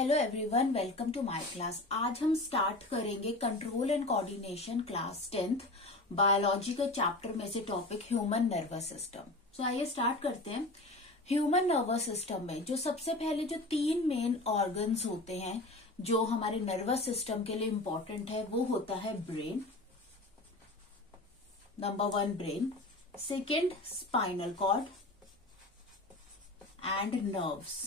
Hello everyone, welcome to my class. आज हम start करेंगे control and coordination class 10th biology के chapter में से topic human nervous system. So आइए स्टार्ट करते हैं। ह्यूमन नर्वस सिस्टम में जो सबसे पहले जो तीन मेन ऑर्गन्स होते हैं जो हमारे नर्वस सिस्टम के लिए इम्पोर्टेंट है, वो होता है brain. Number 1 brain, second spinal cord and nerves.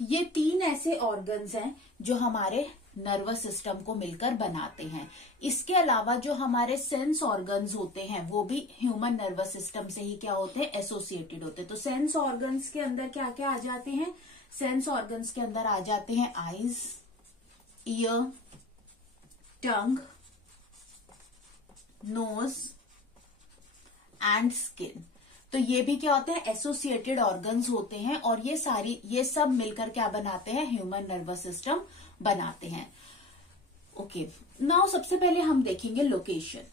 ये तीन ऐसे ऑर्गन्स हैं जो हमारे नर्वस सिस्टम को मिलकर बनाते हैं। इसके अलावा जो हमारे सेंस ऑर्गन्स होते हैं वो भी ह्यूमन नर्वस सिस्टम से ही क्या होते हैं, एसोसिएटेड होते हैं। तो सेंस ऑर्गन्स के अंदर क्या क्या आ जाते हैं? सेंस ऑर्गन्स के अंदर आ जाते हैं eyes, ear, tongue, nose and skin. तो ये भी क्या होते हैं, एसोसिएटेड ऑर्गन्स होते हैं और ये सब मिलकर क्या बनाते हैं, ह्यूमन नर्वस सिस्टम बनाते हैं। ओके, नाउ सबसे पहले हम देखेंगे लोकेशन।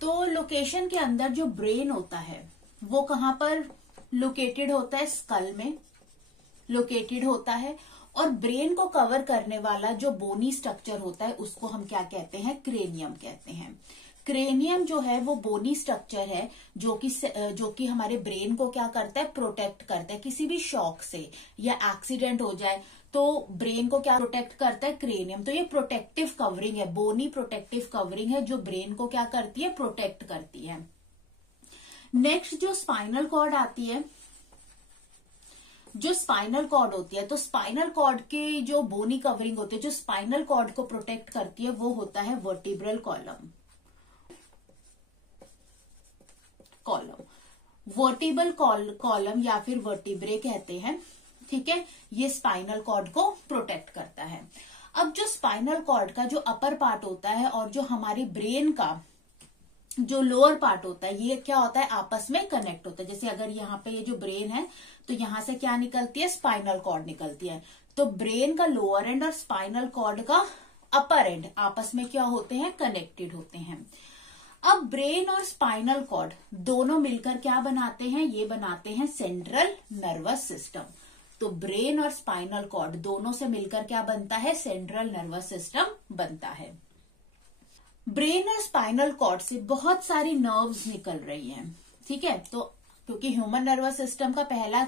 तो लोकेशन के अंदर जो ब्रेन होता है वो कहां पर लोकेटेड होता है? स्कल में लोकेटेड होता है। और ब्रेन को कवर करने वाला जो बोनी स्ट्रक्चर होता है उसको हम क्या कहते हैं? क्रेनियम कहते हैं। क्रेनियम जो है वो बोनी स्ट्रक्चर है जो कि हमारे ब्रेन को क्या करता है, प्रोटेक्ट करता है। किसी भी शॉक से या एक्सीडेंट हो जाए तो ब्रेन को क्या प्रोटेक्ट करता है? क्रेनियम। तो ये प्रोटेक्टिव कवरिंग है, बोनी प्रोटेक्टिव कवरिंग है जो ब्रेन को क्या करती है, प्रोटेक्ट करती है। नेक्स्ट जो स्पाइनल कॉर्ड आती है, जो स्पाइनल कॉर्ड होती है, तो स्पाइनल कॉर्ड की जो बोनी कवरिंग होती है जो स्पाइनल कॉर्ड को प्रोटेक्ट करती है वो होता है वर्टिब्रल कॉलम। वर्टिब्रल कॉलम या फिर वर्टिब्रे कहते हैं। ठीक है, ये स्पाइनल कॉर्ड को प्रोटेक्ट करता है। अब जो स्पाइनल कॉर्ड का जो अपर पार्ट होता है और जो हमारी ब्रेन का जो लोअर पार्ट होता है, ये क्या होता है, आपस में कनेक्ट होता है। जैसे अगर यहाँ पे ये जो ब्रेन है तो यहां से क्या निकलती है, स्पाइनल कॉर्ड निकलती है। तो ब्रेन का लोअर एंड और स्पाइनल कॉर्ड का अपर एंड आपस में क्या होते हैं, कनेक्टेड होते हैं। अब ब्रेन और स्पाइनल कॉर्ड दोनों मिलकर क्या बनाते हैं, ये बनाते हैं सेंट्रल नर्वस सिस्टम। तो ब्रेन और स्पाइनल कॉर्ड दोनों से मिलकर क्या बनता है, सेंट्रल नर्वस सिस्टम बनता है। ब्रेन और स्पाइनल कॉर्ड से बहुत सारी नर्व्स निकल रही हैं। ठीक है, तो क्योंकि ह्यूमन नर्वस सिस्टम का पहला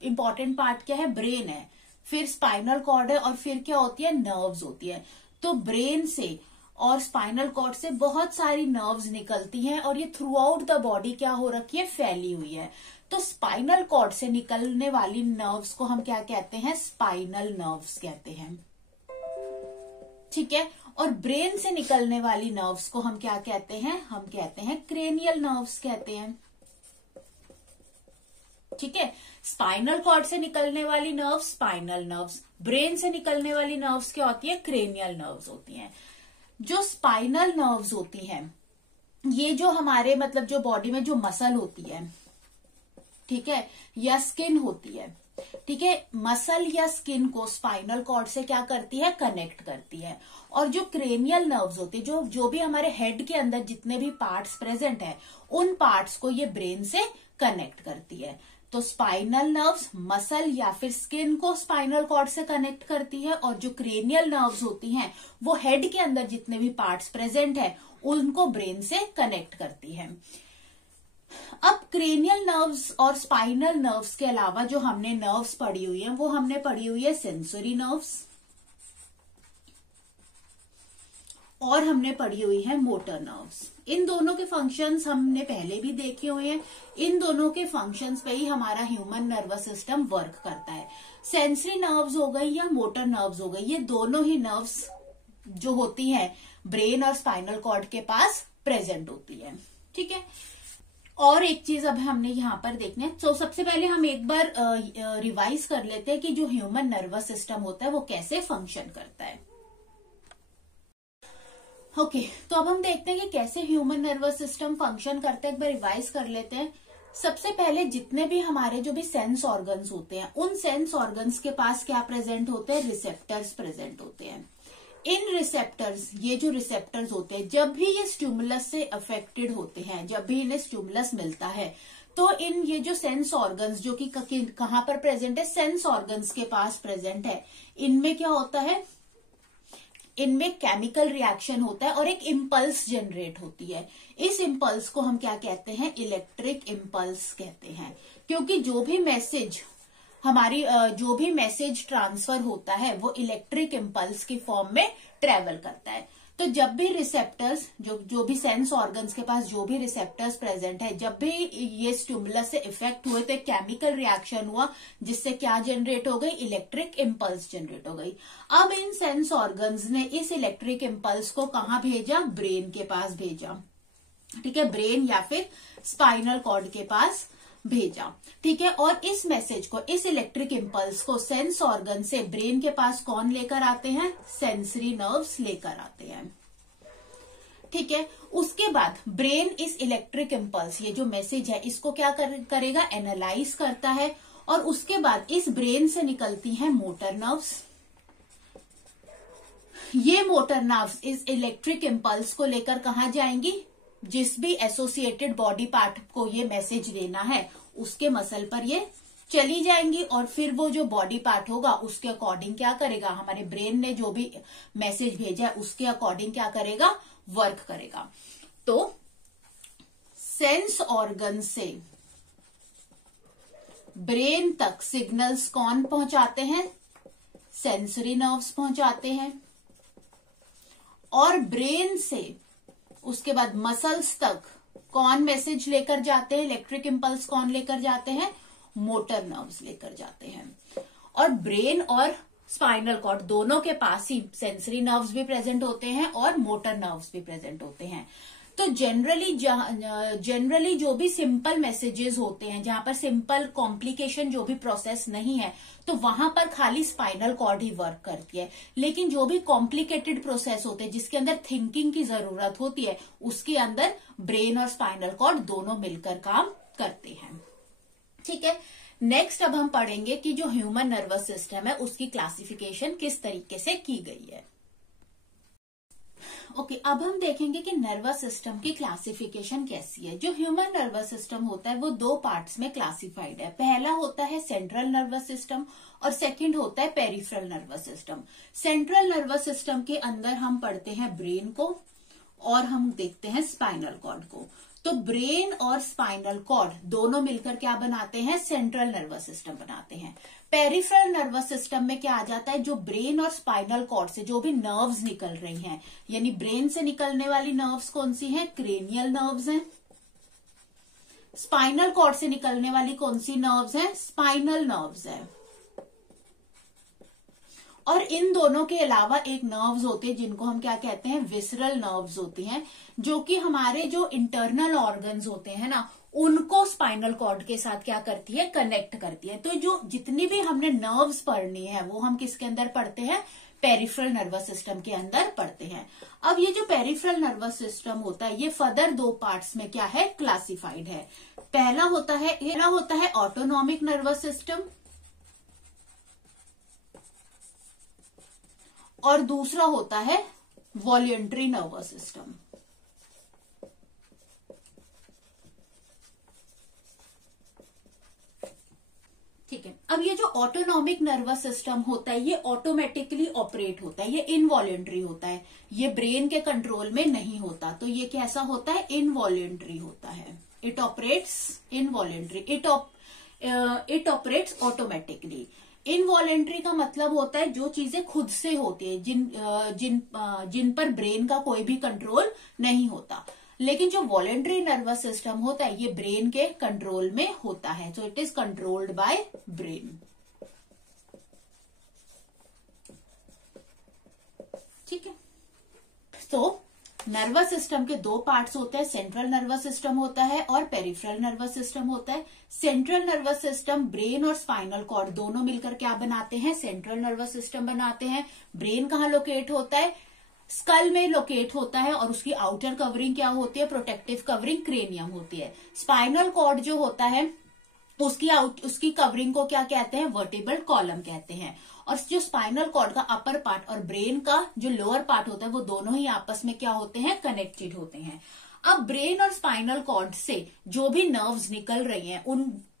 इंपॉर्टेंट पार्ट क्या है, ब्रेन है, फिर स्पाइनल कॉर्ड है और फिर क्या होती है, नर्व्स होती है। तो ब्रेन से और स्पाइनल कॉर्ड से बहुत सारी नर्व्स निकलती हैं और ये थ्रू आउट द बॉडी क्या हो रखी है, फैली हुई है। तो स्पाइनल कॉर्ड से निकलने वाली नर्व्स को हम क्या कहते हैं, स्पाइनल नर्व्स कहते हैं। ठीक है, और ब्रेन से निकलने वाली नर्व्स को हम क्या कहते हैं, हम कहते हैं क्रेनियल नर्व्स कहते हैं। ठीक है, स्पाइनल कॉर्ड से निकलने वाली नर्व्स स्पाइनल नर्व्स, ब्रेन से निकलने वाली नर्व्स क्या होती है, क्रेनियल नर्व्स होती हैं। जो स्पाइनल नर्व्स होती हैं ये जो हमारे मतलब जो बॉडी में जो मसल होती है, ठीक है, या स्किन होती है, ठीक है, मसल या स्किन को स्पाइनल कॉर्ड से क्या करती है, कनेक्ट करती है। और जो क्रेनियल नर्व्स होती है, जो भी हमारे हेड के अंदर जितने भी पार्ट्स प्रेजेंट है उन पार्ट्स को ये ब्रेन से कनेक्ट करती है। तो स्पाइनल नर्व्स मसल या फिर स्किन को स्पाइनल कॉर्ड से कनेक्ट करती है और जो क्रेनियल नर्व्स होती हैं वो हेड के अंदर जितने भी पार्ट्स प्रेजेंट है उनको ब्रेन से कनेक्ट करती है। अब क्रेनियल नर्व्स और स्पाइनल नर्व्स के अलावा जो हमने नर्व्स पढ़ी हुई है वो हमने पढ़ी हुई है सेंसरी नर्व्स और हमने पढ़ी हुई है मोटर नर्व्स। इन दोनों के फंक्शंस हमने पहले भी देखे हुए हैं। इन दोनों के फंक्शंस पे ही हमारा ह्यूमन नर्वस सिस्टम वर्क करता है। सेंसरी नर्व्स हो गई या मोटर नर्व्स हो गई, ये दोनों ही नर्व्स जो होती हैं ब्रेन और स्पाइनल कॉर्ड के पास प्रेजेंट होती है। ठीक है, और एक चीज अब हमने यहाँ पर देखना है। तो सबसे पहले हम एक बार रिवाइज कर लेते हैं कि जो ह्यूमन नर्वस सिस्टम होता है वो कैसे फंक्शन करता है। ओके, तो अब हम देखते हैं कि कैसे ह्यूमन नर्वस सिस्टम फंक्शन करता है। एक बार रिवाइज कर लेते हैं। सबसे पहले जितने भी हमारे जो भी सेंस ऑर्गन्स होते हैं उन सेंस ऑर्गन्स के पास क्या प्रेजेंट होते हैं, रिसेप्टर्स प्रेजेंट होते हैं। इन रिसेप्टर्स, ये जो रिसेप्टर्स होते हैं जब भी ये स्टिमुलस से अफेक्टेड होते हैं, जब भी इन्हें स्टिमुलस मिलता है तो इन ये जो सेंस ऑर्गन्स जो कि कहां पर प्रेजेंट है, सेंस ऑर्गन्स के पास प्रेजेंट है, इनमें क्या होता है, इनमें केमिकल रिएक्शन होता है और एक इम्पल्स जनरेट होती है। इस इम्पल्स को हम क्या कहते हैं, इलेक्ट्रिक इम्पल्स कहते हैं। क्योंकि जो भी मैसेज ट्रांसफर होता है वो इलेक्ट्रिक इम्पल्स की फॉर्म में ट्रेवल करता है। तो जब भी रिसेप्टर्स जो भी सेंस ऑर्गन्स के पास जो भी रिसेप्टर्स प्रेजेंट है, जब भी ये स्टिमुलस से इफेक्ट हुए तो एक केमिकल रिएक्शन हुआ जिससे क्या जनरेट हो गई, इलेक्ट्रिक इम्पल्स जनरेट हो गई। अब इन सेंस ऑर्गन्स ने इस इलेक्ट्रिक इम्पल्स को कहां भेजा, ब्रेन के पास भेजा। ठीक है, ब्रेन या फिर स्पाइनल कॉर्ड के पास भेजा। ठीक है, और इस मैसेज को, इस इलेक्ट्रिक इम्पल्स को सेंस ऑर्गन से ब्रेन के पास कौन लेकर आते हैं, सेंसरी नर्व्स लेकर आते हैं। ठीक है, उसके बाद ब्रेन इस इलेक्ट्रिक इम्पल्स, ये जो मैसेज है इसको क्या करेगा, एनालाइज करता है। और उसके बाद इस ब्रेन से निकलती हैं मोटर नर्व्स। ये मोटर नर्व्स इस इलेक्ट्रिक इम्पल्स को लेकर कहां जाएंगी, जिस भी एसोसिएटेड बॉडी पार्ट को ये मैसेज देना है उसके मसल पर ये चली जाएंगी। और फिर वो जो बॉडी पार्ट होगा उसके अकॉर्डिंग क्या करेगा, हमारे ब्रेन ने जो भी मैसेज भेजा है उसके अकॉर्डिंग क्या करेगा, वर्क करेगा। तो सेंस ऑर्गन से ब्रेन तक सिग्नल्स कौन पहुंचाते हैं, सेंसरी नर्व्स पहुंचाते हैं। और ब्रेन से उसके बाद मसल्स तक कौन मैसेज लेकर जाते हैं, इलेक्ट्रिक इम्पल्स कौन लेकर जाते हैं, मोटर नर्व्स लेकर जाते हैं। और ब्रेन और स्पाइनल कॉर्ड दोनों के पास ही सेंसरी नर्व्स भी प्रेजेंट होते हैं और मोटर नर्व्स भी प्रेजेंट होते हैं। तो जनरली जो भी सिंपल मैसेजेस होते हैं, जहां पर सिंपल कॉम्प्लिकेशन जो भी प्रोसेस नहीं है, तो वहां पर खाली स्पाइनल कॉर्ड ही वर्क करती है। लेकिन जो भी कॉम्प्लिकेटेड प्रोसेस होते हैं जिसके अंदर थिंकिंग की जरूरत होती है, उसके अंदर ब्रेन और स्पाइनल कॉर्ड दोनों मिलकर काम करते हैं। ठीक है, नेक्स्ट अब हम पढ़ेंगे कि जो ह्यूमन नर्वस सिस्टम है उसकी क्लासिफिकेशन किस तरीके से की गई है। ओके, अब हम देखेंगे कि नर्वस सिस्टम की क्लासिफिकेशन कैसी है। जो ह्यूमन नर्वस सिस्टम होता है वो दो पार्ट्स में क्लासिफाइड है। पहला होता है सेंट्रल नर्वस सिस्टम और सेकंड होता है peripheral nervous system. Central nervous system के अंदर हम पढ़ते हैं ब्रेन को और हम देखते हैं स्पाइनल कॉर्ड को। तो ब्रेन और स्पाइनल कॉर्ड दोनों मिलकर क्या बनाते हैं, सेंट्रल नर्वस सिस्टम बनाते हैं। पेरिफेरल नर्वस सिस्टम में क्या आ जाता है, जो ब्रेन और स्पाइनल कॉर्ड से जो भी नर्व्स निकल रही हैं, यानी ब्रेन से निकलने वाली नर्व्स कौन सी हैं, क्रेनियल नर्व्स हैं। स्पाइनल कॉर्ड से निकलने वाली कौन सी नर्व्स हैं, स्पाइनल नर्व्स हैं। और इन दोनों के अलावा एक नर्व्स होते हैं जिनको हम क्या कहते हैं, विसरल नर्व्स होती हैं, जो कि हमारे जो इंटरनल ऑर्गन्स होते हैं ना, उनको स्पाइनल कॉर्ड के साथ क्या करती है, कनेक्ट करती है। तो जो जितनी भी हमने नर्व्स पढ़नी है वो हम किसके अंदर पढ़ते हैं, पेरिफेरल नर्वस सिस्टम के अंदर पढ़ते हैं। अब ये जो पेरिफेरल नर्वस सिस्टम होता है ये फर्दर दो पार्ट्स में क्या है, क्लासिफाइड है। पहला होता है ऑटोनॉमिक नर्वस सिस्टम और दूसरा होता है वॉलंटरी नर्वस सिस्टम। ठीक है, अब ये जो ऑटोनॉमिक नर्वस सिस्टम होता है ये ऑटोमेटिकली ऑपरेट होता है, ये इनवॉलेंट्री होता है, ये ब्रेन के कंट्रोल में नहीं होता। तो ये कैसा होता है, इनवॉलेंट्री होता है। It operates involuntary, it operates automatically. Involuntary का मतलब होता है जो चीजें खुद से होती है, जिन पर ब्रेन का कोई भी कंट्रोल नहीं होता। लेकिन जो वॉलेंट्री नर्वस सिस्टम होता है ये ब्रेन के कंट्रोल में होता है। So it is controlled by brain. ठीक है, तो नर्वस सिस्टम के दो पार्ट्स होते हैं, सेंट्रल नर्वस सिस्टम होता है और पेरिफेरल नर्वस सिस्टम होता है। सेंट्रल नर्वस सिस्टम ब्रेन और स्पाइनल कॉर्ड दोनों मिलकर क्या बनाते हैं, सेंट्रल नर्वस सिस्टम बनाते हैं। ब्रेन कहाँ लोकेट होता है, स्कल में लोकेट होता है और उसकी आउटर कवरिंग क्या होती है, प्रोटेक्टिव कवरिंग क्रेनियम होती है। स्पाइनल कॉर्ड जो होता है उसकी कवरिंग को क्या कहते हैं, वर्टिब्रल कॉलम कहते हैं। और जो स्पाइनल कॉर्ड का अपर पार्ट और ब्रेन का जो लोअर पार्ट होता है वो दोनों ही आपस में क्या होते हैं, कनेक्टेड होते हैं। अब ब्रेन और स्पाइनल कॉर्ड से जो भी नर्व्स निकल रही हैं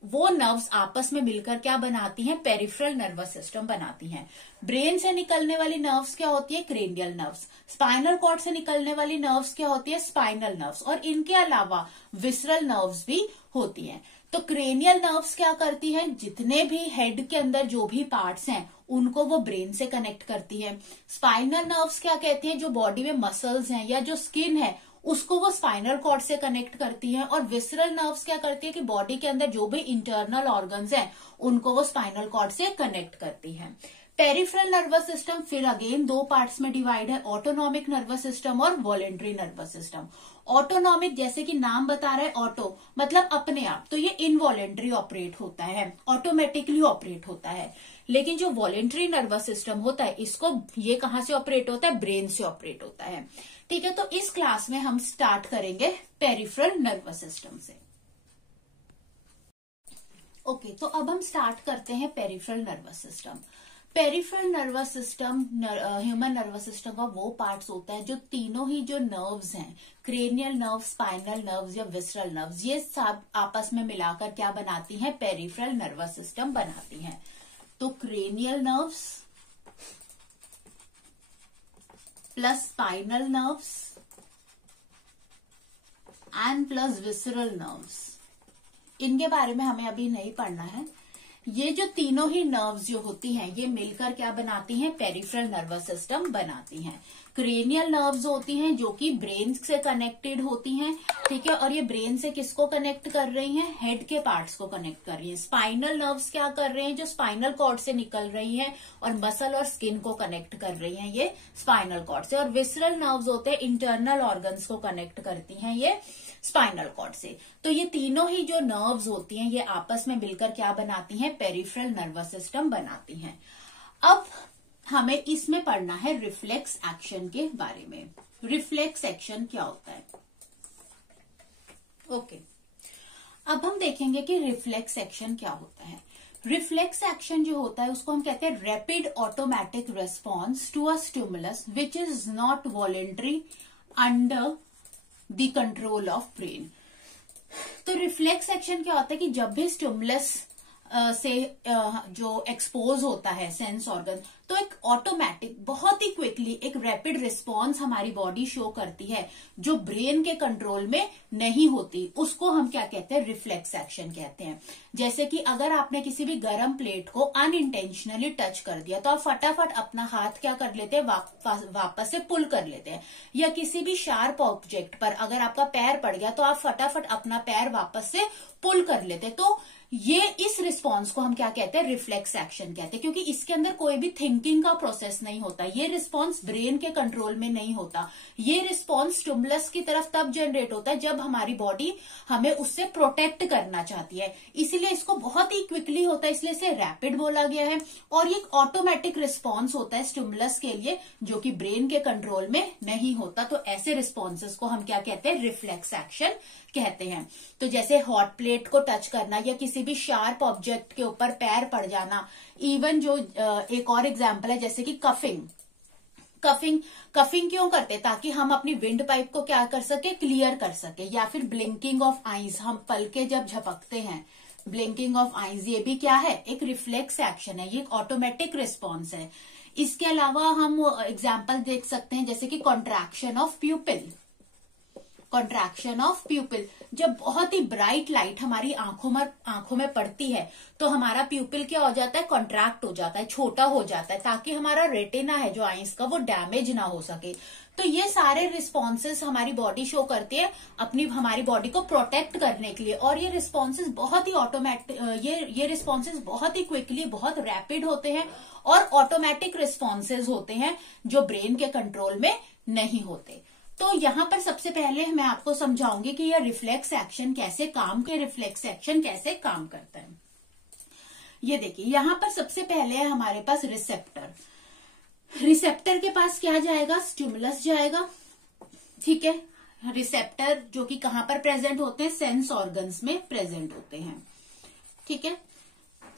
वो नर्व्स आपस में मिलकर क्या बनाती हैं, पेरिफेरल नर्वस सिस्टम बनाती हैं। ब्रेन से निकलने वाली नर्व्स क्या होती है, क्रेनियल नर्व्स। स्पाइनल कॉर्ड से निकलने वाली नर्व्स क्या होती है, स्पाइनल नर्व्स। और इनके अलावा विसरल नर्व्स भी होती हैं। तो क्रेनियल नर्व्स क्या करती हैं, जितने भी हेड के अंदर जो भी पार्ट्स हैं उनको वो ब्रेन से कनेक्ट करती है। स्पाइनल नर्व्स क्या कहती हैं, जो बॉडी में मसल्स हैं या जो स्किन है उसको वो स्पाइनल कॉर्ड से कनेक्ट करती हैं। और विसरल नर्व्स क्या करती है कि बॉडी के अंदर जो भी इंटरनल ऑर्गन्स हैं उनको वो स्पाइनल कॉर्ड से कनेक्ट करती हैं। पेरिफेरल नर्वस सिस्टम फिर अगेन दो पार्ट्स में डिवाइड है, ऑटोनॉमिक नर्वस सिस्टम और वॉलेंट्री नर्वस सिस्टम। ऑटोनॉमिक जैसे कि नाम बता रहा है ऑटो मतलब अपने आप, तो ये इनवॉलेंट्री ऑपरेट होता है, ऑटोमेटिकली ऑपरेट होता है। लेकिन जो वॉलेंट्री नर्वस सिस्टम होता है इसको ये कहां से ऑपरेट होता है, ब्रेन से ऑपरेट होता है। ठीक है, तो इस क्लास में हम स्टार्ट करेंगे पेरिफेरल नर्वस सिस्टम से। ओके, तो अब हम स्टार्ट करते हैं peripheral nervous system. Peripheral nervous system human nervous system का वो पार्ट्स होता है जो तीनों ही जो नर्व्स हैं, क्रेनियल नर्व, स्पाइनल नर्व्स या विसरल नर्व्स, ये सब आपस में मिलाकर क्या बनाती हैं, पेरिफेरल नर्वस सिस्टम बनाती हैं। तो cranial nerves plus spinal nerves and plus visceral nerves, इनके बारे में हमें अभी नहीं पढ़ना है। ये जो तीनों ही नर्व्स जो होती हैं ये मिलकर क्या बनाती हैं, पेरिफेरल नर्वस सिस्टम बनाती हैं। क्रेनियल नर्व्स होती हैं जो कि ब्रेन से कनेक्टेड होती हैं, ठीक है, और ये ब्रेन से किसको कनेक्ट कर रही हैं, हेड के पार्ट्स को कनेक्ट कर रही हैं। स्पाइनल नर्व्स क्या कर रहे हैं, जो स्पाइनल कॉर्ड से निकल रही हैं और मसल और स्किन को कनेक्ट कर रही हैं, ये स्पाइनल कॉर्ड से। और विसरल नर्व्स होते हैं, इंटरनल ऑर्गन्स को कनेक्ट करती हैं, ये स्पाइनल कॉर्ड से। तो ये तीनों ही जो नर्व्स होती हैं ये आपस में मिलकर क्या बनाती हैं, पेरिफेरल नर्वस सिस्टम बनाती हैं। अब हमें इसमें पढ़ना है रिफ्लेक्स एक्शन के बारे में। रिफ्लेक्स एक्शन क्या होता है, ओके। अब हम देखेंगे कि रिफ्लेक्स एक्शन क्या होता है। रिफ्लेक्स एक्शन जो होता है उसको हम कहते हैं rapid automatic response to a stimulus which is not voluntary under the control of brain. तो रिफ्लेक्स एक्शन क्या होता है कि जब भी स्टिमुलस से जो एक्सपोज होता है सेंस ऑर्गन, तो एक ऑटोमेटिक बहुत ही क्विकली एक रैपिड रिस्पॉन्स हमारी बॉडी शो करती है जो ब्रेन के कंट्रोल में नहीं होती, उसको हम क्या कहते हैं, रिफ्लेक्स एक्शन कहते हैं। जैसे कि अगर आपने किसी भी गर्म प्लेट को अनइंटेंशनली टच कर दिया तो आप फटाफट अपना हाथ क्या कर लेते हैं, वापस से पुल कर लेते हैं। या किसी भी शार्प ऑब्जेक्ट पर अगर आपका पैर पड़ गया तो आप फटाफट अपना पैर वापस से पुल कर लेते हैं। तो ये इस रिस्पॉन्स को हम क्या कहते हैं, रिफ्लेक्स एक्शन कहते हैं, क्योंकि इसके अंदर कोई भी थिंकिंग का प्रोसेस नहीं होता। ये रिस्पॉन्स ब्रेन के कंट्रोल में नहीं होता। ये रिस्पॉन्स स्टिमुलस की तरफ तब जनरेट होता है जब हमारी बॉडी हमें उससे प्रोटेक्ट करना चाहती है, इसीलिए इसको बहुत ही क्विकली होता है, इसलिए इसे रैपिड बोला गया है। और ये ऑटोमेटिक रिस्पॉन्स होता है स्टिमुलस के लिए जो कि ब्रेन के कंट्रोल में नहीं होता। तो ऐसे रिस्पॉन्सेस को हम क्या कहते हैं, रिफ्लेक्स एक्शन कहते हैं। तो जैसे हॉट प्लेट को टच करना या किसी भी शार्प ऑब्जेक्ट के ऊपर पैर पड़ जाना, इवन जो एक और एग्जांपल है जैसे कि कफिंग क्यों करते, ताकि हम अपनी विंड पाइप को क्या कर सके, क्लियर कर सके। या फिर ब्लिंकिंग ऑफ आईज, हम पलके जब झपकते हैं, ब्लिंकिंग ऑफ आईज, ये भी क्या है, एक रिफ्लेक्स एक्शन है, ये एक ऑटोमेटिक रिस्पॉन्स है। इसके अलावा हम एग्जाम्पल देख सकते हैं जैसे कि कॉन्ट्रैक्शन ऑफ प्यूपिल। कॉन्ट्रैक्शन ऑफ प्यूपिल, जब बहुत ही ब्राइट लाइट हमारी आंखों में पड़ती है तो हमारा प्यूपिल क्या हो जाता है, कॉन्ट्रैक्ट हो जाता है, छोटा हो जाता है, ताकि हमारा रेटिना है जो आईज का वो डैमेज ना हो सके। तो ये सारे रिस्पॉन्सेस हमारी बॉडी शो करती है हमारी बॉडी को प्रोटेक्ट करने के लिए। और ये रिस्पॉन्सेस बहुत ही ऑटोमेटिक, ये रिस्पॉन्सेस बहुत ही क्विकली, बहुत रैपिड होते हैं और ऑटोमेटिक रिस्पॉन्सेस होते हैं जो ब्रेन के कंट्रोल में नहीं होते। तो यहाँ पर सबसे पहले मैं आपको समझाऊंगी कि यह रिफ्लेक्स एक्शन कैसे काम करता है। ये देखिए, यहाँ पर सबसे पहले है हमारे पास रिसेप्टर के पास क्या जाएगा, स्टिमुलस जाएगा, ठीक है। रिसेप्टर जो कि कहाँ पर प्रेजेंट होते हैं, सेंस ऑर्गन्स में प्रेजेंट होते हैं, ठीक है।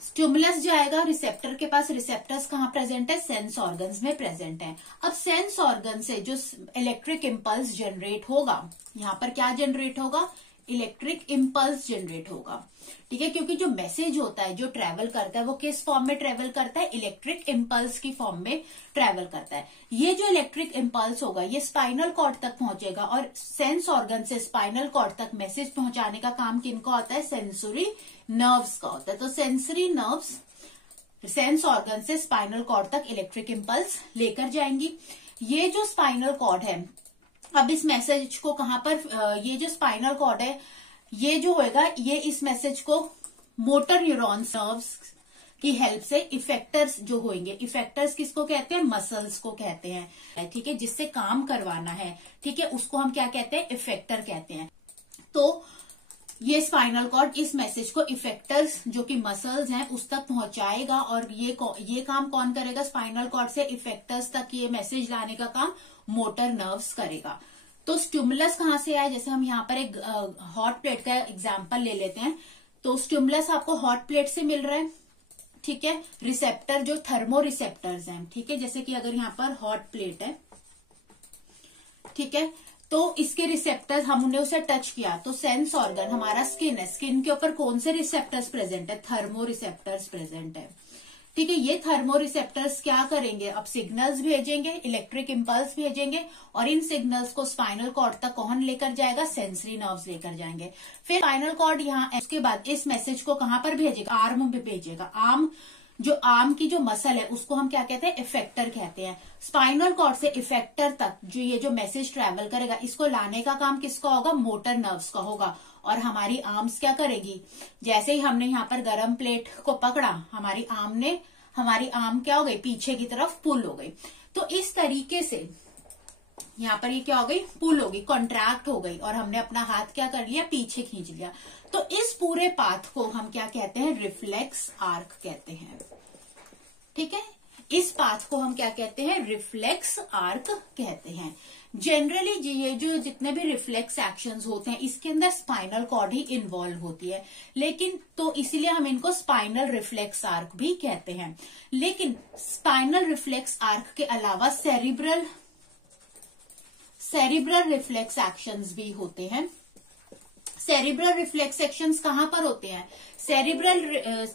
स्टिमुलस जाएगा रिसेप्टर के पास, रिसेप्टर्स कहाँ प्रेजेंट है, सेंस ऑर्गन्स में प्रेजेंट है। अब सेंस ऑर्गन से जो इलेक्ट्रिक इम्पल्स जनरेट होगा, यहाँ पर क्या जनरेट होगा, इलेक्ट्रिक इम्पल्स जनरेट होगा, ठीक है, क्योंकि जो मैसेज होता है जो ट्रेवल करता है वो किस फॉर्म में ट्रेवल करता है, इलेक्ट्रिक इम्पल्स की फॉर्म में ट्रेवल करता है। ये जो इलेक्ट्रिक इम्पल्स होगा ये स्पाइनल कॉर्ड तक पहुंचेगा, और सेंस ऑर्गन से स्पाइनल कॉर्ड तक मैसेज पहुंचाने का काम किनका होता है, सेंसरी नर्व्स का होता है। तो सेंसरी नर्व्स सेंस ऑर्गन से स्पाइनल कॉर्ड तक इलेक्ट्रिक इम्पल्स लेकर जाएंगी। ये जो स्पाइनल कॉर्ड है, अब इस मैसेज को कहां पर, ये जो स्पाइनल कॉर्ड है ये जो होएगा ये इस मैसेज को मोटर न्यूरॉन्स नर्व्स की हेल्प से इफेक्टर्स जो होंगे, इफेक्टर्स किसको कहते हैं, मसल्स को कहते हैं, ठीक है, जिससे काम करवाना है, ठीक है, उसको हम क्या कहते हैं, इफेक्टर कहते हैं। तो ये स्पाइनल कॉर्ड इस मैसेज को इफेक्टर्स जो कि मसल्स हैं उस तक पहुंचाएगा, और ये काम कौन करेगा, स्पाइनल कॉर्ड से इफेक्टर्स तक ये मैसेज लाने का काम मोटर नर्व्स करेगा। तो स्टिमुलस कहाँ से आया, जैसे हम यहाँ पर एक हॉट प्लेट का एग्जांपल ले लेते हैं। तो स्टिमुलस आपको हॉट प्लेट से मिल रहा है, ठीक है, रिसेप्टर जो थर्मो रिसेप्टर्स हैं, ठीक है, जैसे कि अगर यहाँ पर हॉट प्लेट है, ठीक है, तो इसके रिसेप्टर्स हमने उसे टच किया तो सेंस ऑर्गन हमारा स्किन है, स्किन के ऊपर कौन से रिसेप्टर्स प्रेजेंट है, थर्मो रिसेप्टर्स प्रेजेंट है, ठीक है। ये थर्मो रिसेप्टर्स क्या करेंगे, अब सिग्नल्स भेजेंगे, इलेक्ट्रिक इम्पल्स भेजेंगे, और इन सिग्नल्स को स्पाइनल कॉर्ड तक कौन लेकर जाएगा, सेंसरी नर्व्स लेकर जाएंगे। फिर स्पाइनल कॉर्ड यहाँ, उसके बाद इस मैसेज को कहां पर भेजेगा, आर्म में भेजेगा। आर्म की जो मसल है उसको हम क्या कहते हैं, इफेक्टर कहते हैं। स्पाइनल कॉर्ड से इफेक्टर तक जो ये जो मैसेज ट्रेवल करेगा इसको लाने का काम किसका होगा, मोटर नर्व्स का होगा। और हमारी आर्म्स क्या करेगी, जैसे ही हमने यहाँ पर गरम प्लेट को पकड़ा, हमारी आर्म क्या हो गई, पीछे की तरफ पुल हो गई। तो इस तरीके से यहाँ पर ये क्या हो गई, पुल हो गई, कॉन्ट्रैक्ट हो गई, और हमने अपना हाथ क्या कर लिया, पीछे खींच लिया। तो इस पूरे पाथ को हम क्या कहते हैं, रिफ्लेक्स आर्क कहते हैं, ठीक है। इस पाथ को हम क्या कहते हैं, रिफ्लेक्स आर्क कहते हैं। जनरली ये जो जितने भी रिफ्लेक्स एक्शंस होते हैं इसके अंदर स्पाइनल कॉर्ड ही इन्वॉल्व होती है, लेकिन तो इसीलिए हम इनको स्पाइनल रिफ्लेक्स आर्क भी कहते हैं। लेकिन स्पाइनल रिफ्लेक्स आर्क के अलावा सेरिब्रल रिफ्लेक्स एक्शंस भी होते हैं। सेरिब्रल रिफ्लेक्स एक्शंस कहां पर होते हैं,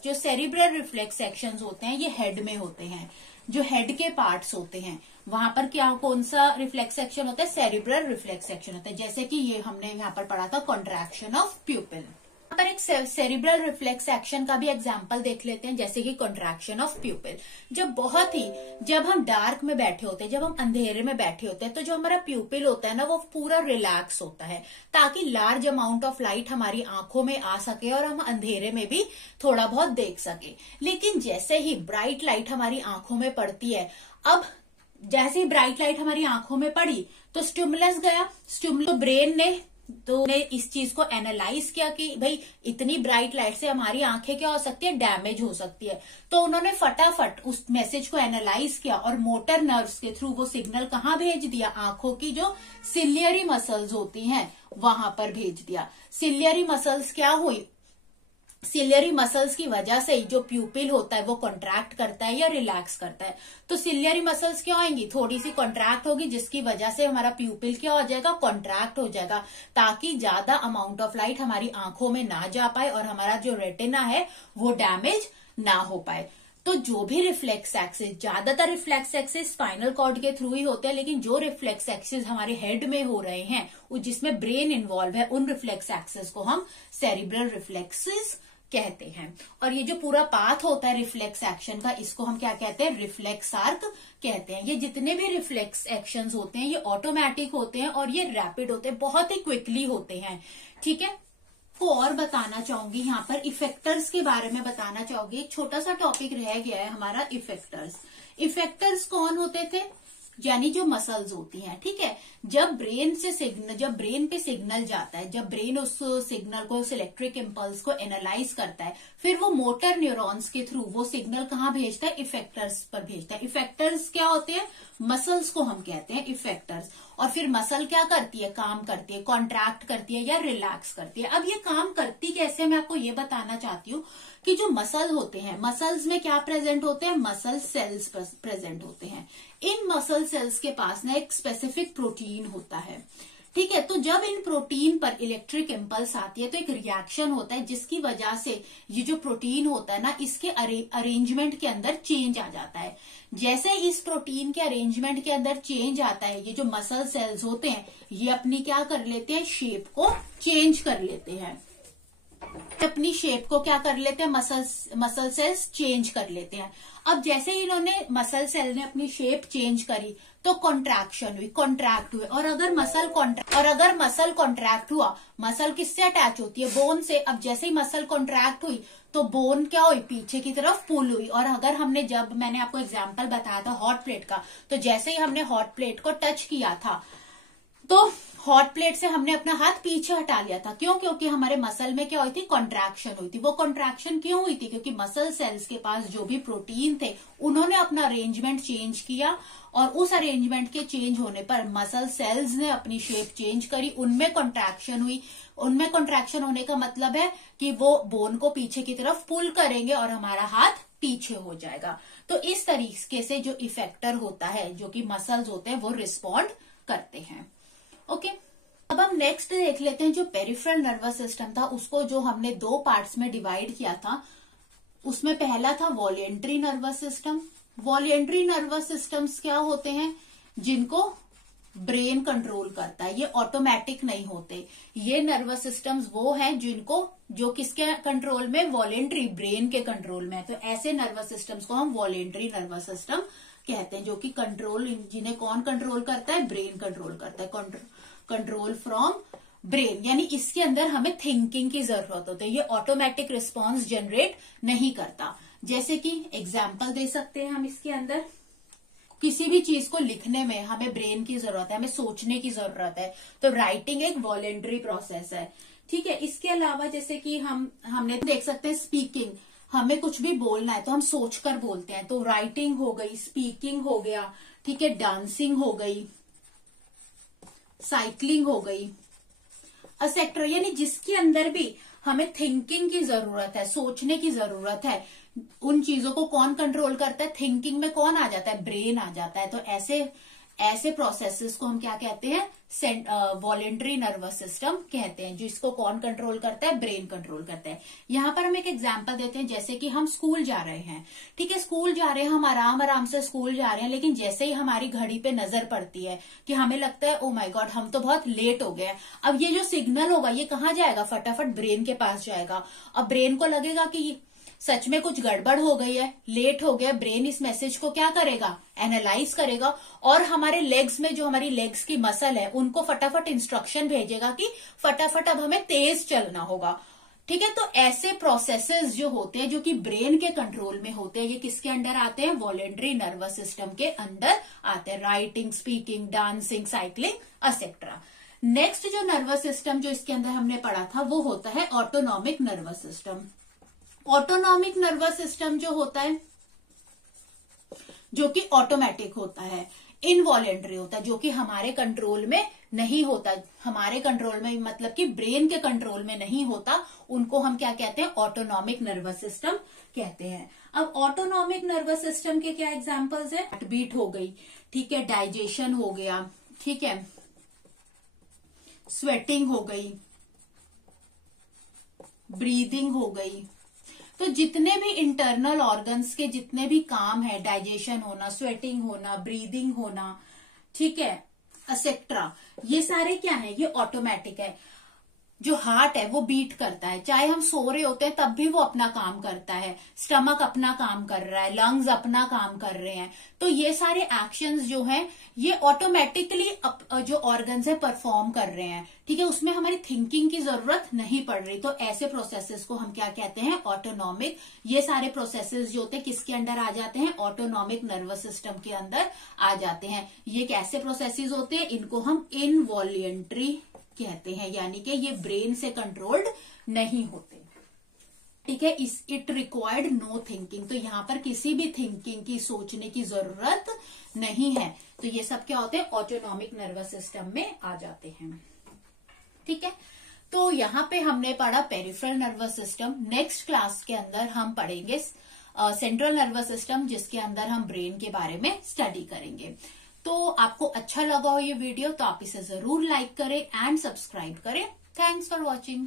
जो सेरिब्रल रिफ्लेक्स एक्शंस होते हैं ये हेड में होते हैं, जो हेड के पार्ट्स होते हैं वहां पर कौन सा रिफ्लेक्स एक्शन होता है, सेरिब्रल रिफ्लेक्स एक्शन होता है। जैसे कि ये हमने यहाँ पर पढ़ा था कॉन्ट्रैक्शन ऑफ प्यूपिल। यहाँ पर एक सेरिब्रल रिफ्लेक्स एक्शन का भी एग्जांपल देख लेते हैं, जैसे कि कॉन्ट्रैक्शन ऑफ प्यूपिल। जब हम डार्क में बैठे होते हैं, जब हम अंधेरे में बैठे होते हैं, तो जो हमारा प्यूपिल होता है ना वो पूरा रिलैक्स होता है, ताकि लार्ज अमाउंट ऑफ लाइट हमारी आंखों में आ सके और हम अंधेरे में भी थोड़ा बहुत देख सके। लेकिन जैसे ही ब्राइट लाइट हमारी आंखों में पड़ती है, अब जैसे ही ब्राइट लाइट हमारी आंखों में पड़ी तो स्टिमुलस गया, ब्रेन ने इस चीज को एनालाइज किया कि भाई इतनी ब्राइट लाइट से हमारी आंखें क्या हो सकती है, डैमेज हो सकती है। तो उन्होंने फटाफट उस मैसेज को एनालाइज किया और मोटर नर्व्स के थ्रू वो सिग्नल कहाँ भेज दिया, आंखों की जो सिलियरी मसल्स होती हैं वहां पर भेज दिया। सिलियरी मसल्स क्या हुई, सिलियरी मसल्स की वजह से जो प्यूपिल होता है वो कॉन्ट्रैक्ट करता है या रिलैक्स करता है। तो सिलियरी मसल्स क्या होंगी, थोड़ी सी कॉन्ट्रैक्ट होगी, जिसकी वजह से हमारा प्यूपिल क्या हो जाएगा, कॉन्ट्रैक्ट हो जाएगा, ताकि ज्यादा अमाउंट ऑफ लाइट हमारी आंखों में ना जा पाए और हमारा जो रेटिना है वो डैमेज ना हो पाए। तो जो भी रिफ्लेक्स एक्सिस, ज्यादातर रिफ्लेक्स एक्सिस स्पाइनल कॉर्ड के थ्रू ही होते हैं, लेकिन जो रिफ्लेक्स एक्सिस हमारे हेड में हो रहे हैं जिसमें ब्रेन इन्वॉल्व है, उन रिफ्लेक्स एक्सिस को हम सेरिब्रल रिफ्लेक्सेस कहते हैं। और ये जो पूरा पाथ होता है रिफ्लेक्स एक्शन का, इसको हम क्या कहते हैं, रिफ्लेक्स आर्क कहते हैं। ये जितने भी रिफ्लेक्स एक्शंस होते हैं ये ऑटोमेटिक होते हैं और ये रैपिड होते हैं, बहुत ही क्विकली होते हैं, ठीक है। को और बताना चाहूंगी, यहाँ पर इफेक्टर्स के बारे में बताना चाहूंगी। एक छोटा सा टॉपिक रह गया है हमारा, इफेक्टर्स कौन होते थे, यानी जो मसल्स होती हैं, ठीक है। जब ब्रेन पे सिग्नल जाता है, जब ब्रेन उस सिग्नल को, उस इलेक्ट्रिक इम्पल्स को एनालाइज करता है, फिर वो मोटर न्यूरॉन्स के थ्रू वो सिग्नल कहाँ भेजता है, इफेक्टर्स पर भेजता है। इफेक्टर्स क्या होते हैं, मसल्स को हम कहते हैं इफेक्टर्स। और फिर मसल क्या करती है, काम करती है, कॉन्ट्रैक्ट करती है या रिलैक्स करती है। अब ये काम करती कैसे, मैं आपको ये बताना चाहती हूँ कि जो मसल होते हैं, मसल्स में क्या प्रेजेंट होते हैं, मसल सेल्स प्रेजेंट होते हैं। इन मसल सेल्स के पास ना एक स्पेसिफिक प्रोटीन होता है, ठीक है। तो जब इन प्रोटीन पर इलेक्ट्रिक इम्पल्स आती है तो एक रिएक्शन होता है जिसकी वजह से ये जो प्रोटीन होता है ना, इसके अरेंजमेंट के अंदर चेंज आ जाता है। जैसे इस प्रोटीन के अरेंजमेंट के अंदर चेंज आता है, ये जो मसल सेल्स होते हैं ये अपनी क्या कर लेते हैं, शेप को चेंज कर लेते हैं, अपनी शेप को क्या कर लेते हैं, मसल सेल्स चेंज कर लेते हैं। अब जैसे इन्होंने मसल सेल ने अपनी शेप चेंज करी तो कॉन्ट्रैक्शन हुई, कॉन्ट्रैक्ट हुए। और अगर मसल कॉन्ट्रैक्ट हुआ, मसल किससे अटैच होती है, बोन से। अब जैसे ही मसल कॉन्ट्रैक्ट हुई तो बोन क्या हुई, पीछे की तरफ पुल हुई। और अगर हमने, जब मैंने आपको एग्जांपल बताया था हॉट प्लेट का, तो जैसे ही हमने हॉट प्लेट को टच किया था तो हॉट प्लेट से हमने अपना हाथ पीछे हटा लिया था। क्यों? क्योंकि हमारे मसल में क्या हुई थी, कॉन्ट्रैक्शन हुई थी। वो कॉन्ट्रैक्शन क्यों हुई थी, क्योंकि मसल सेल्स के पास जो भी प्रोटीन थे उन्होंने अपना अरेंजमेंट चेंज किया, और उस अरेंजमेंट के चेंज होने पर मसल सेल्स ने अपनी शेप चेंज करी, उनमें कॉन्ट्रैक्शन हुई। उनमें कॉन्ट्रैक्शन होने का मतलब है कि वो बोन को पीछे की तरफ पुल करेंगे और हमारा हाथ पीछे हो जाएगा। तो इस तरीके से जो इफेक्टर होता है, जो कि मसल्स होते हैं, वो रिस्पॉन्ड करते हैं। ओके, अब हम नेक्स्ट देख लेते हैं जो पेरिफेरल नर्वस सिस्टम था, उसको जो हमने दो पार्ट्स में डिवाइड किया था। उसमें पहला था voluntary nervous system. Voluntary nervous systems क्या होते हैं, जिनको ब्रेन कंट्रोल करता है, ये ऑटोमेटिक नहीं होते। ये नर्वस सिस्टम्स वो हैं जो किसके कंट्रोल में, वॉलेंट्री, ब्रेन के कंट्रोल में है। तो ऐसे नर्वस सिस्टम्स को हम वॉलेंट्री नर्वस सिस्टम कहते हैं, जो कि कंट्रोल, जिन्हें कौन कंट्रोल करता है, ब्रेन कंट्रोल करता है। कंट्रोल फ्रॉम ब्रेन, यानी इसके अंदर हमें थिंकिंग की जरूरत होती है, ये ऑटोमेटिक रिस्पॉन्स जनरेट नहीं करता। जैसे कि एग्जाम्पल दे सकते हैं हम इसके अंदर, किसी भी चीज को लिखने में हमें ब्रेन की जरूरत है, हमें सोचने की जरूरत है, तो राइटिंग एक वॉलेंट्री प्रोसेस है, ठीक है। इसके अलावा जैसे कि हमने देख सकते हैं स्पीकिंग, हमें कुछ भी बोलना है तो हम सोचकर बोलते हैं, तो राइटिंग हो गई, स्पीकिंग हो गया, ठीक है, डांसिंग हो गई, साइकिलिंग हो गई, एटसेट्रा। यानी जिसके अंदर भी हमें थिंकिंग की जरूरत है, सोचने की जरूरत है, उन चीजों को कौन कंट्रोल करता है, थिंकिंग में कौन आ जाता है, ब्रेन आ जाता है। तो ऐसे प्रोसेसेस को हम क्या कहते हैं, वॉलेंट्री नर्वस सिस्टम कहते हैं, जिसको कौन कंट्रोल करता है, ब्रेन कंट्रोल करता है। यहां पर हम एक एग्जांपल देते हैं, जैसे कि हम स्कूल जा रहे हैं, ठीक है, स्कूल जा रहे हैं, हम आराम आराम से स्कूल जा रहे हैं, लेकिन जैसे ही हमारी घड़ी पे नजर पड़ती है कि हमें लगता है ओ माय गॉड हम तो बहुत लेट हो गए, अब ये जो सिग्नल होगा ये कहाँ जाएगा, फटाफट ब्रेन के पास जाएगा। अब ब्रेन को लगेगा कि सच में कुछ गड़बड़ हो गई है, लेट हो गया। ब्रेन इस मैसेज को क्या करेगा, एनालाइज करेगा, और हमारे लेग्स में जो हमारी लेग्स की मसल है उनको फटाफट इंस्ट्रक्शन भेजेगा कि फटाफट अब हमें तेज चलना होगा, ठीक है। तो ऐसे प्रोसेसेस जो होते हैं, जो कि ब्रेन के कंट्रोल में होते हैं, ये किसके अंडर आते हैं, वॉलेंट्री नर्वस सिस्टम के अंदर आते हैं। Writing, speaking, dancing, cycling, etcetera. Next जो नर्वस सिस्टम जो इसके अंदर हमने पढ़ा था वो होता है autonomic nervous system. Autonomic nervous system जो होता है, जो कि ऑटोमेटिक होता है, इनवॉलेंट्री होता है, जो कि हमारे कंट्रोल में नहीं होता, हमारे कंट्रोल में मतलब कि ब्रेन के कंट्रोल में नहीं होता, उनको हम क्या कहते हैं, ऑटोनॉमिक नर्वस सिस्टम कहते हैं। अब ऑटोनॉमिक नर्वस सिस्टम के क्या एग्जांपल्स है, हार्ट बीट हो गई, ठीक है, डाइजेशन हो गया, ठीक है, स्वेटिंग हो गई, ब्रीदिंग हो गई। तो जितने भी इंटरनल ऑर्गन्स के जितने भी काम है, डाइजेशन होना, स्वेटिंग होना, ब्रीदिंग होना, ठीक है, एटसेट्रा, ये सारे क्या है, ये ऑटोमेटिक है। जो हार्ट है वो बीट करता है, चाहे हम सो रहे होते हैं तब भी वो अपना काम करता है, स्टमक अपना काम कर रहा है, लंग्स अपना काम कर रहे हैं। तो ये सारे एक्शंस जो हैं ये ऑटोमेटिकली जो ऑर्गन्स है परफॉर्म कर रहे हैं, ठीक है, उसमें हमारी थिंकिंग की जरूरत नहीं पड़ रही। तो ऐसे प्रोसेसेस को हम क्या कहते हैं, ऑटोनॉमिक। ये सारे प्रोसेसेस जो होते हैं किसके अंडर आ जाते हैं, ऑटोनॉमिक नर्वस सिस्टम के अंदर आ जाते हैं। ये कैसे प्रोसेसेस होते हैं, इनको हम इनवॉलेंट्री कहते हैं, यानी कि ये ब्रेन से कंट्रोल्ड नहीं होते, ठीक है। इट रिक्वायर्ड नो थिंकिंग, तो यहां पर किसी भी थिंकिंग की, सोचने की जरूरत नहीं है। तो ये सब क्या होते हैं, ऑटोनॉमिक नर्वस सिस्टम में आ जाते हैं, ठीक है। तो यहाँ पे हमने पढ़ा peripheral nervous system. Next class के अंदर हम पढ़ेंगे सेंट्रल नर्वस सिस्टम, जिसके अंदर हम ब्रेन के बारे में स्टडी करेंगे। तो आपको अच्छा लगा हो ये वीडियो तो आप इसे जरूर लाइक करें एंड सब्सक्राइब करें। Thanks for watching.